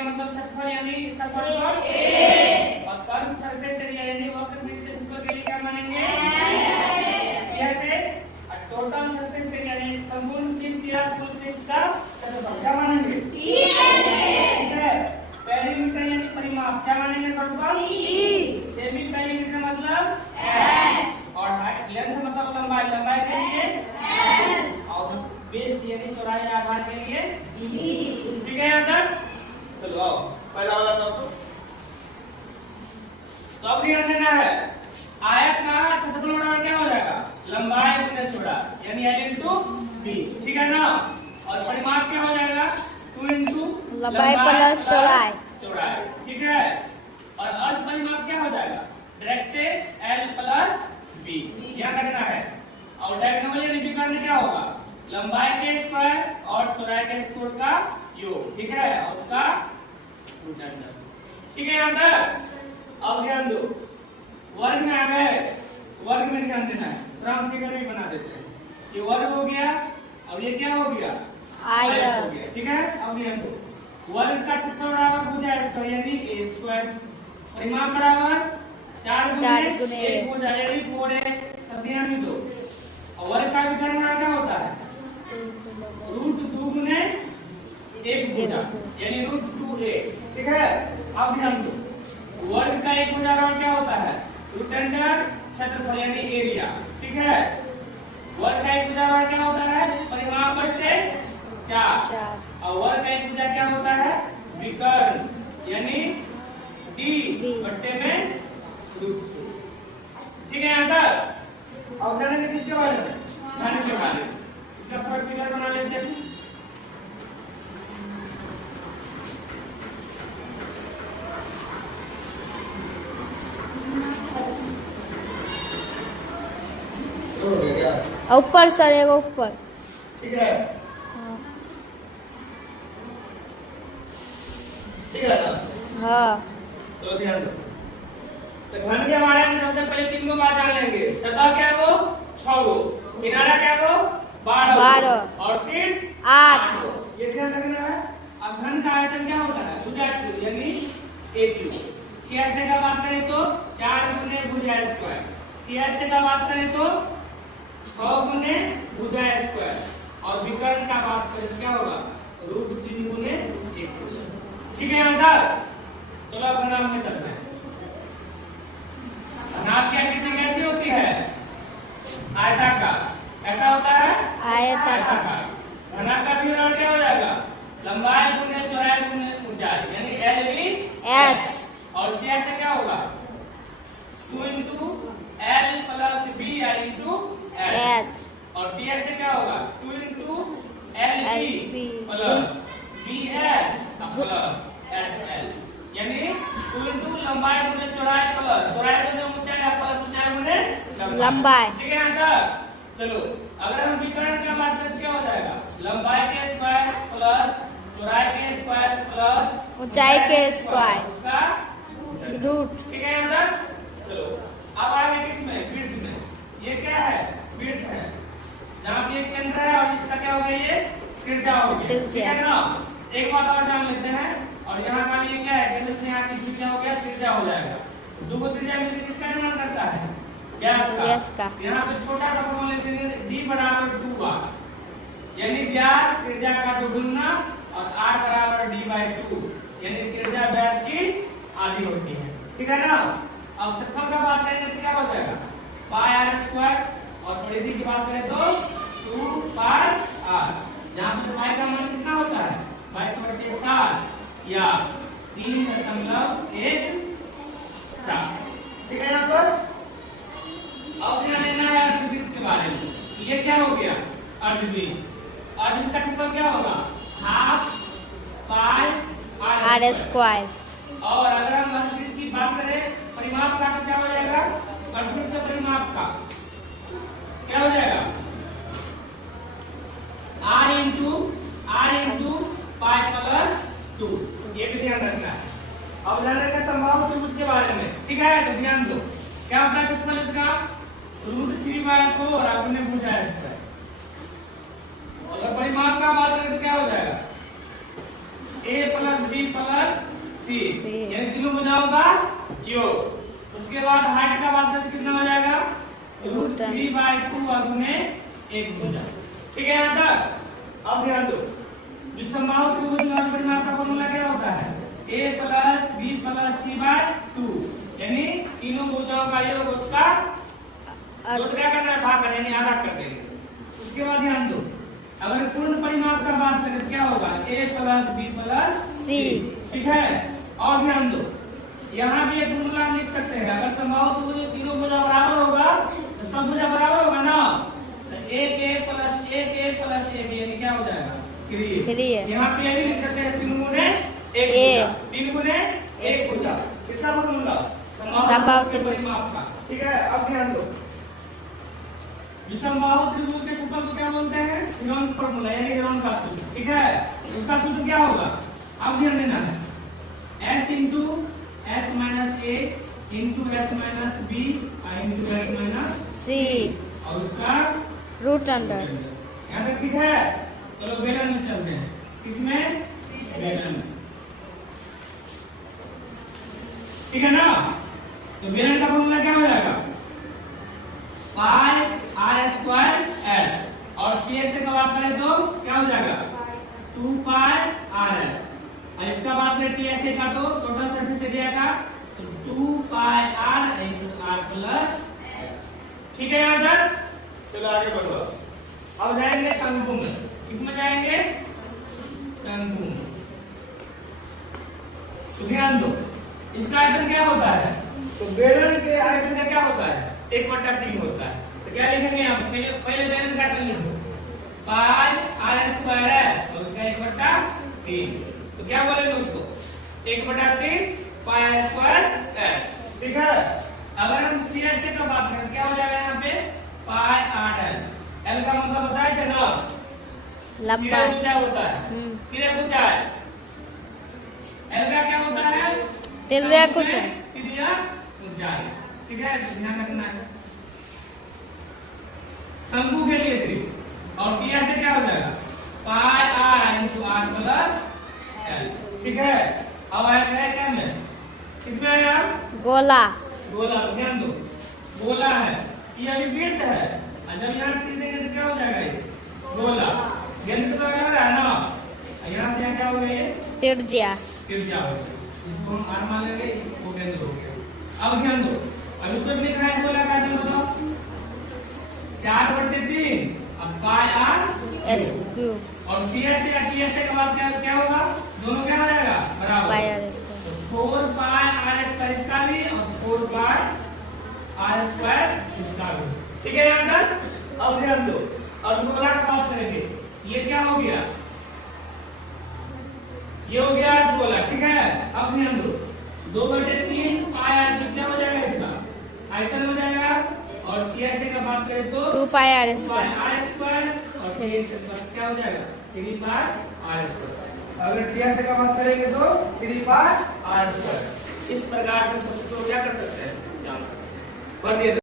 का मतलब क्षेत्रफल यानी इसका क्षेत्रफल a और कर्व सरफेस एरिया यानी वक्र पृष्ठ के क्षेत्रफल के लिए क्या मानेंगे ऐसे टोटल सरफेस एरिया यानी संपूर्ण पृष्ठ या कुल पृष्ठ का क्षेत्रफल क्या मानेंगे ठीक है। पेरीमीटर यानी परिमाप क्या मानेंगे क्षेत्रफल सेमी पेरीमीटर मतलब s और हाइट लेंथ मतलब लंबाई के लिए और बेस यानी चौड़ाई या आधार के लिए ठीक है। यहाँ तक चलो आओ पहला वाला तो अब ध्यान देना है आयत का क्षेत्रफल बराबर क्या हो जाएगा लंबाई गुना चौड़ाई यानी l into b ठीक है ना। और परिमाप क्या हो जाएगा 2 into लंबाई प्लस चौड़ाई ठीक है। और अर्ध परिमाप क्या हो जाएगा डायरेक्ट l plus b क्या करना है और डायगोनल यानी विकर्ण क्या होगा लंबाई के स्क्वायर और चौड़ाई के स्क्वायर का योग ठीक है और उसका रूट अंडर ठीक है। यहाँ तक अब ध्यान दो वर्ग में आ गए वर्ग में ध्यान देना है थोड़ा हम फिगर भी बना देते हैं ये वर्ग हो गया अब ये क्या हो गया आयत हो गया ठीक है। अब ध्यान दो वर्ग का क्षेत्रफल बराबर भुजा स्क्वायर यानी a स्क्वायर परिमाप बराबर 4 गुने 1 भुजा यानी 4a अब ध्यान दो और वर्ग का विकर्ण क्या होता है रूट 2 गुने 1 भुजा यानी रूट 2a ठीक है। अब ध्यान दो वर्ग का एक भुजा क्या होता है रूट अंडर क्षेत्रफल यानी एरिया ठीक है। वर्ग का एक भुजा क्या होता है परिमाप बटे 4 और वर्ग का एक भुजा क्या होता है विकर्ण यानी d बटे में रूट 2 ठीक है। यहाँ तक अब जानेंगे किसके बारे में धन के बारे में इसका थोड़ा फिगर बना लेते हैं ऊपर सर एगो ऊपर ठीक है ठीक है ना हाँ तो ध्यान दो तो घन के बारे में सबसे पहले 3 गो बात जान लेंगे सतह क्या गो 6 गो किनारा क्या गो 12 और शीर्ष 8 ये ध्यान रखना है। अब घन का आयतन क्या होता है भुजा यानी a3 CSA का बात करें तो 4 गुने भुजा स्क्वायर TSA का बात करें तो 6 गुने भुजा स्क्वायर और विकर्ण का बात करें क्या होगा रूट 3 गुने 1 भुजा ठीक है। यहाँ तक चलो अब घनाभ में चलते हैं। घनाभ की आकृति कैसी होती है आयताकार ऐसा होता है आयताकार। घनाभ का विवरण क्या हो जाएगा लंबाई गुने चौड़ाई गुने ऊंचाई यानी LV और CSA से क्या होगा 2 into L plus B into H और TS से क्या होगा 2 into LB plus BH plus HL यानी 2 into लंबाई गुने चौड़ाई गुने ऊंचाई प्लस ऊंचाई गुने लंबाई ठीक है। यहाँ तक चलो अगर हम विकर्ण का बात करें क्या हो जाएगा लंबाई के स्क्वायर प्लस चौड़ाई के स्क्वायर प्लस ऊंचाई के स्क्वायर उसका रूट ठीक है। यहाँ तक चलो अब आगे किसमें विड्थ में ये क्या है विड्थ है जहाँ पे केंद्र है और इसका क्या हो गया ये त्रिज्या हो गया ठीक है ना। एक बात और जान लेते हैं और यहाँ का ये क्या है केंद्र से यहाँ की त्रिज्या हो गया त्रिज्या हो जाएगा दो को त्रिज्या मिलकर किसका निर्माण करता है व्यास का यहाँ पे छोटा सा फॉर्मूला लेते हैं d बराबर 2r यानी व्यास त्रिज्या का दोगुना और r बराबर d/2 यानी त्रिज्या व्यास की आधी होती है ठीक है ना। अब क्षेत्रफल का बात करें तो क्या हो जाएगा पाई r स्क्वायर और परिधि की बात करें तो 2 पाई r जहाँ पे पाई का मान कितना होता है 22/7 या 3.14 ठीक है। यहाँ पर अब ध्यान देना है अर्धवृत्त के बारे में ये क्या हो गया अर्धवृत्त का क्षेत्रफल क्या होगा हाफ पाई r स्क्वायर और अगर हम अर्धवृत्त की बात करें परिमाप का तो क्या हो जाएगा अर्धवृत्त के परिमाप का क्या हो जाएगा r into पाई प्लस 2 ये भी ध्यान रखना है। अब जाने का संभाव त्रिभुज के बारे में ठीक है तो ध्यान दो क्या होता है क्षेत्रफल इसका √3/4 और आपने पूछा है इसका अगर परिमाप का बात करें तो क्या हो जाएगा ए प्लस बी प्लस सी, यानी तीनों भुजाओं का योग। उसके बाद हाइट का बात कितना हो जाएगा, √3/2 और गुने एक भुजा। ठीक है यहाँ तक। अब ध्यान दो, विषमबाहु त्रिभुज में परिमाप का फॉर्मूला क्या होता है, a plus b plus c/2, यानी तीनों भुजाओं का योग उसका दूसरा करना है, भाग करना यानी आधा कर देंगे। उसके बाद ध्यान दो, अगर पूर्ण परिमाप का बात करें तो क्या होगा, a plus b plus c। ठीक है। और ध्यान दो, यहाँ भी एक फॉर्मूला लिख सकते हैं, अगर समबाहु त्रिभुज तीनों भुजा बराबर होगा तो सब भुजा बराबर होगा ना, तो 1 प्लस 1 यानी क्या हो जाएगा, 3। यहाँ पे ये भी लिख सकते हैं 3 गुने 1 भुजा, 3 गुने 1 भुजा। किसका फॉर्मूला, समबाहु त्रिभुज का। ठीक है। अब ध्यान दो, विषमबाहु त्रिभुज के सूत्र को क्या बोलते हैं, हेरोन फॉर्मूला यानी हेरोन का सूत्र। ठीक है। उसका सूत्र क्या होगा, अब ध्यान देना है, s into s minus a into s minus b into s minus c और उसका √अंडर। यहाँ तक ठीक है। चलो बेलन में चलते हैं, किसमें, बेलन में। ठीक है ना, तो बेलन का फॉर्मूला क्या हो जाएगा, पाई r² h, और cs से बात करें तो क्या हो जाएगा, 2 पाई r h, और इसका बात करें ts का तो टोटल सरफेस एरिया का तो 2 पाई r into r plus h। ठीक है यहाँ तक। चलो आगे बढ़ो, अब जाएंगे शंकु में। किसमें जाएंगे, शंकु में। तो ध्यान दो, इसका आयतन क्या होता है, तो बेलन के आयतन का क्या होता है, 1/3 होता है। तो क्या लिखेंगे यहाँ पहले बेलन का आयतन लिखो, पाई r² है और उसका 1/3। तो क्या बोलेंगे उसको, 1/3 पाई r² है। ठीक है। अगर हम cs का बात करें क्या हो जाएगा यहाँ पे, पाई r l का मतलब होता है क्या, लंबा ऊंचा होता है, तिर्यक ऊंचाई। l का क्या होता है, तिर्यक ऊंचाई। ठीक है, ध्यान रखना है शंकु के लिए सिर्फ। और ts से क्या हो जाएगा, पाई r into r plus l। ठीक है। अब आया क्या में, किसमें आया, गोला। गोला, ध्यान दो, गोला है, ये अभी वृत्त है, और जब यहाँ तीर देंगे तो क्या हो जाएगा, ये गोला। गेंद तो लग रहा है ना, यहाँ से यहाँ क्या हो गया, ये त्रिज्या हो गया। इसको हम r मान लेंगे, वो गेंद हो गया। अब ध्यान दो, अभी तो लिख रहा है गोला का, बताओ 4/3 अब पाई r s³ और cs से ts का बात क्या होगा, दोनों क्या हो जाएगा, बराबर, पाई r²। 4 पाई r² इसका भी और 4 पाई r² इसका भी। ठीक है यहाँ तक। अब ध्यान दो, अब गोला की बात करेंगे, ये क्या हो गया, ये हो गया गोला। ठीक है। अब ध्यान दो, 2/3 पाई r क्या हो जाएगा, इसका आयतन हो जाएगा, और cs का बात करें तो 2 पाई r² और ts क्या हो जाएगा, 3 पाई r²। अगर ts का बात करेंगे तो 3 पाई r²। इस प्रकार से हम सबको क्या कर सकते हैं, जान सकते हैं।